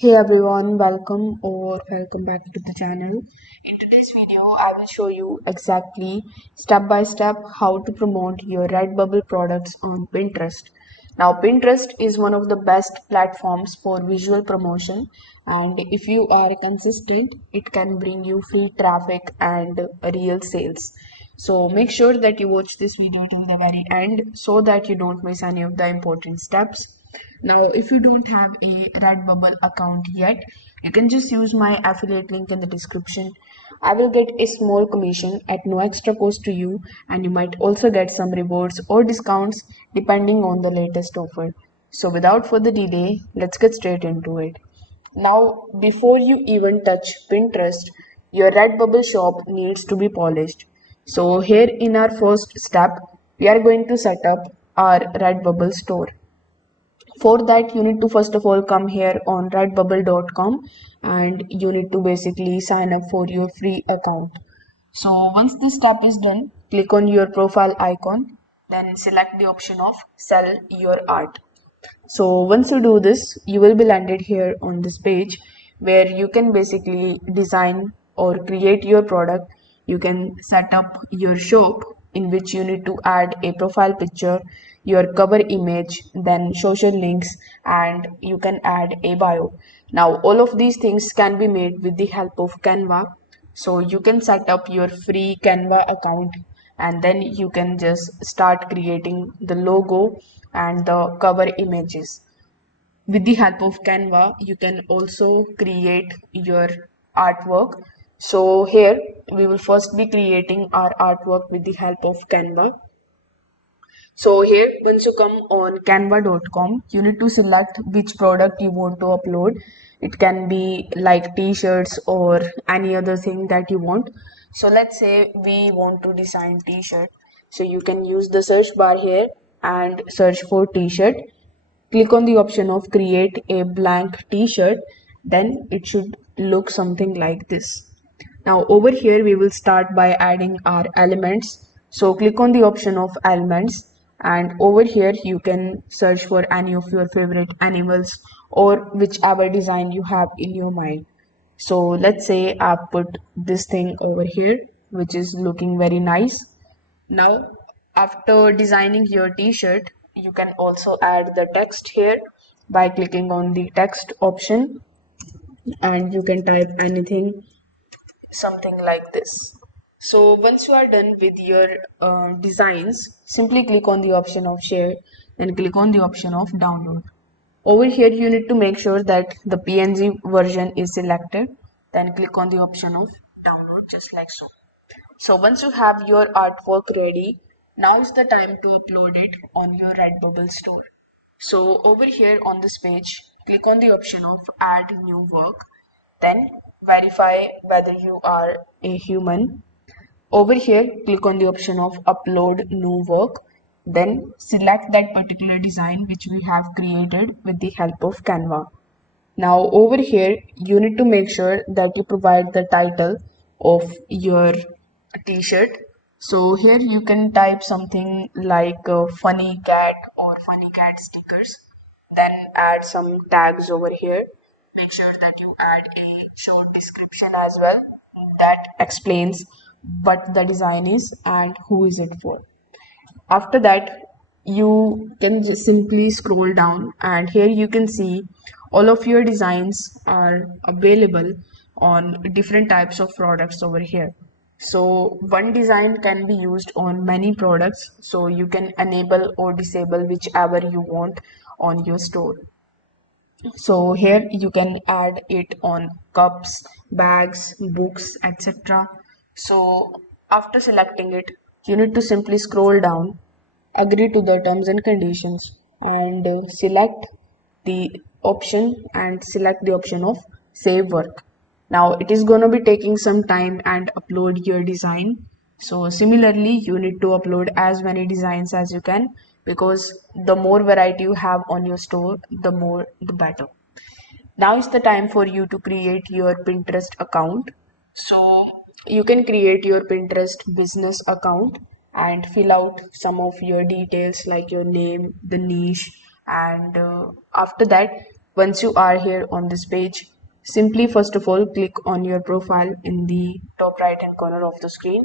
Hey everyone, welcome back to the channel. In today's video, I will show you exactly step by step how to promote your Redbubble products on Pinterest. Now, Pinterest is one of the best platforms for visual promotion, and if you are consistent, it can bring you free traffic and real sales. So make sure that you watch this video till the very end so that you don't miss any of the important steps. Now, if you don't have a Redbubble account yet, you can just use my affiliate link in the description. I will get a small commission at no extra cost to you, and you might also get some rewards or discounts depending on the latest offer. So, without further delay, let's get straight into it. Now, before you even touch Pinterest, your Redbubble shop needs to be polished. So, here in our first step, we are going to set up our Redbubble store. For that, you need to first of all come here on redbubble.com and you need to basically sign up for your free account. So once this step is done, click on your profile icon, then select the option of sell your art. So once you do this, you will be landed here on this page where you can basically design or create your product. You can set up your shop in which you need to add a profile picture, your cover image, then social links, and you can add a bio. Now all of these things can be made with the help of Canva. So you can set up your free Canva account and then you can just start creating the logo and the cover images. With the help of Canva, you can also create your artwork. So here we will first be creating our artwork with the help of Canva. So here, once you come on canva.com, you need to select which product you want to upload. It can be like t-shirts or any other thing that you want. So let's say we want to design t-shirt. So you can use the search bar here and search for t-shirt. Click on the option of create a blank t-shirt. Then it should look something like this. Now over here we will start by adding our elements. So click on the option of elements and over here you can search for any of your favorite animals or whichever design you have in your mind. So let's say I put this thing over here which is looking very nice. Now after designing your t-shirt, you can also add the text here by clicking on the text option and you can type anything, something like this. So once you are done with your designs, simply click on the option of share and click on the option of download. Over here you need to make sure that the PNG version is selected, then click on the option of download just like so. So once you have your artwork ready, now is the time to upload it on your Redbubble store. So over here on this page, click on the option of add new work, then verify whether you are a human. Over here, click on the option of upload new work, then select that particular design which we have created with the help of Canva. Now over here, you need to make sure that you provide the title of your t-shirt. So here you can type something like funny cat or funny cat stickers. Then add some tags over here. Make sure that you add a short description as well that explains what the design is and who is it for. After that, you can just simply scroll down and here you can see all of your designs are available on different types of products over here. So one design can be used on many products, so you can enable or disable whichever you want on your store. So here you can add it on cups, bags, books, etc. So after selecting it, you need to simply scroll down, agree to the terms and conditions, and select the option and select the option of save work. Now it is going to be taking some time and upload your design. So similarly, you need to upload as many designs as you can because the more variety you have on your store, the more the better. Now is the time for you to create your Pinterest account. So you can create your Pinterest business account and fill out some of your details like your name, the niche, and after that Once you are here on this page, simply first of all click on your profile in the top right hand corner of the screen.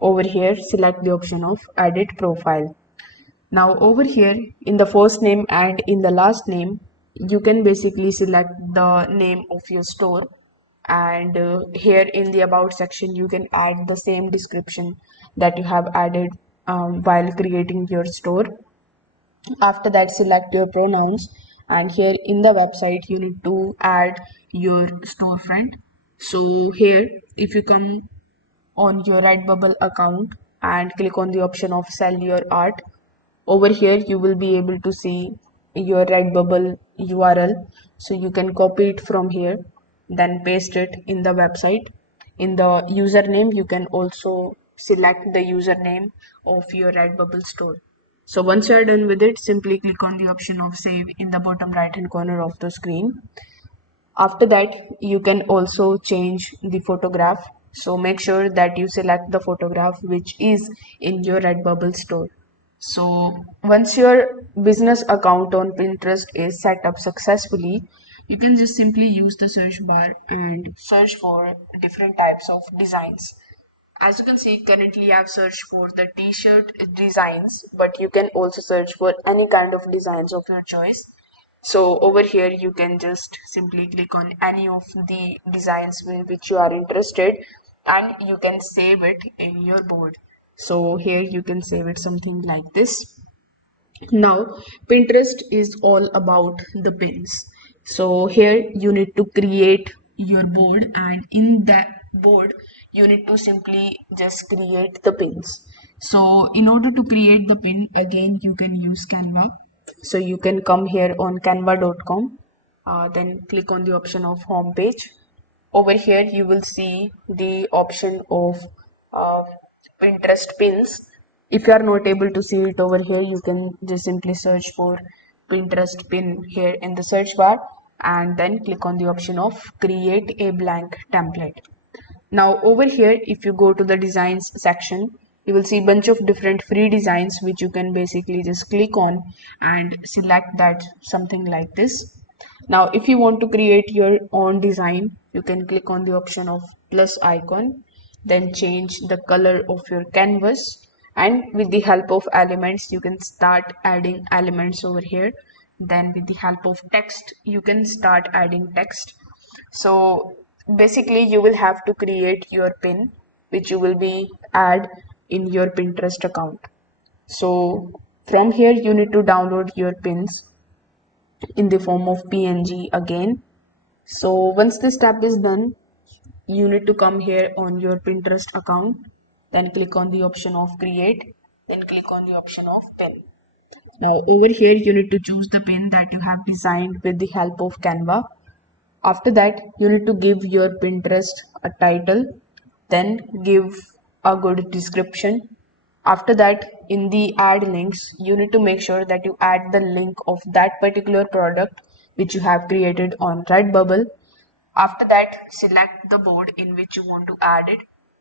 Over here, select the option of edit profile. Now over here in the first name and in the last name, you can basically select the name of your store, and here in the about section you can add the same description that you have added while creating your store. After that, select your pronouns, and here in the website you need to add your storefront. So here, if you come on your Redbubble account and click on the option of sell your art, over here you will be able to see your Redbubble URL. So you can copy it from here, then paste it in the website. In the username, you can also select the username of your Redbubble store. So once you are done with it, simply click on the option of save in the bottom right hand corner of the screen. After that, you can also change the photograph. So make sure that you select the photograph which is in your Redbubble store. So once your business account on Pinterest is set up successfully, you can just simply use the search bar and search for different types of designs. As you can see, currently I've searched for the t-shirt designs, but you can also search for any kind of designs of your choice. So over here you can just simply click on any of the designs in which you are interested, and you can save it in your board. So here you can save it something like this. Now, Pinterest is all about the pins. So here you need to create your board, and in that board you need to simply just create the pins. So in order to create the pin, again you can use Canva. So you can come here on canva.com, then click on the option of home page. Over here you will see the option of uh, Pinterest pins. If you are not able to see it over here, you can just simply search for Pinterest pin here in the search bar, and then click on the option of create a blank template. Now over here, if you go to the designs section, you will see a bunch of different free designs which you can basically just click on and select that, something like this. Now if you want to create your own design, you can click on the option of plus icon, then change the color of your canvas, and with the help of elements you can start adding elements over here. Then with the help of text you can start adding text. So basically you will have to create your pin which you will be add in your Pinterest account. So from here you need to download your pins in the form of PNG again. So once this step is done, you need to come here on your Pinterest account, then click on the option of create, then click on the option of pin. Now over here you need to choose the pin that you have designed with the help of Canva. After that, you need to give your Pinterest a title, then give a good description. After that, in the add links, you need to make sure that you add the link of that particular product which you have created on Redbubble. After that, select the board in which you want to add it.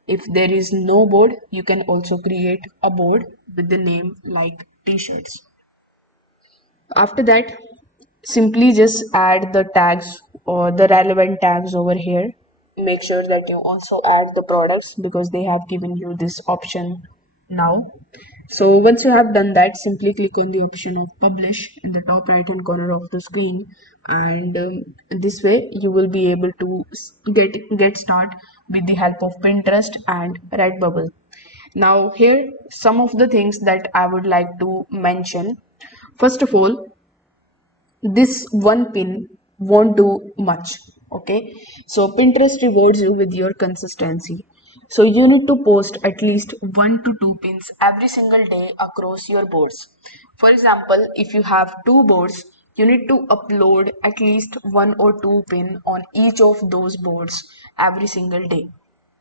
If there is no board, you can also create a board with the name like t-shirts. After that, simply just add the tags or the relevant tags over here. Make sure that you also add the products because they have given you this option now. So once you have done that, simply click on the option of publish in the top right hand corner of the screen, and this way you will be able to get start with the help of Pinterest and Redbubble. Now here some of the things that I would like to mention. First of all, this one pin won't do much. Okay, so Pinterest rewards you with your consistency. So you need to post at least 1 to 2 pins every single day across your boards. For example, if you have 2 boards, you need to upload at least 1 or 2 pin on each of those boards every single day.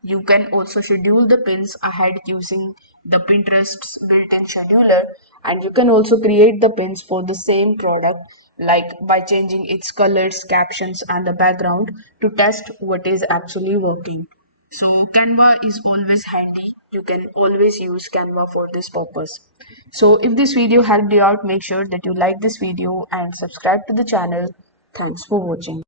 You can also schedule the pins ahead using the Pinterest's built-in scheduler, and you can also create the pins for the same product, like by changing its colors, captions, and the background to test what is actually working. So Canva is always handy. You can always use Canva for this purpose. So if this video helped you out, make sure that you like this video and subscribe to the channel. Thanks for watching.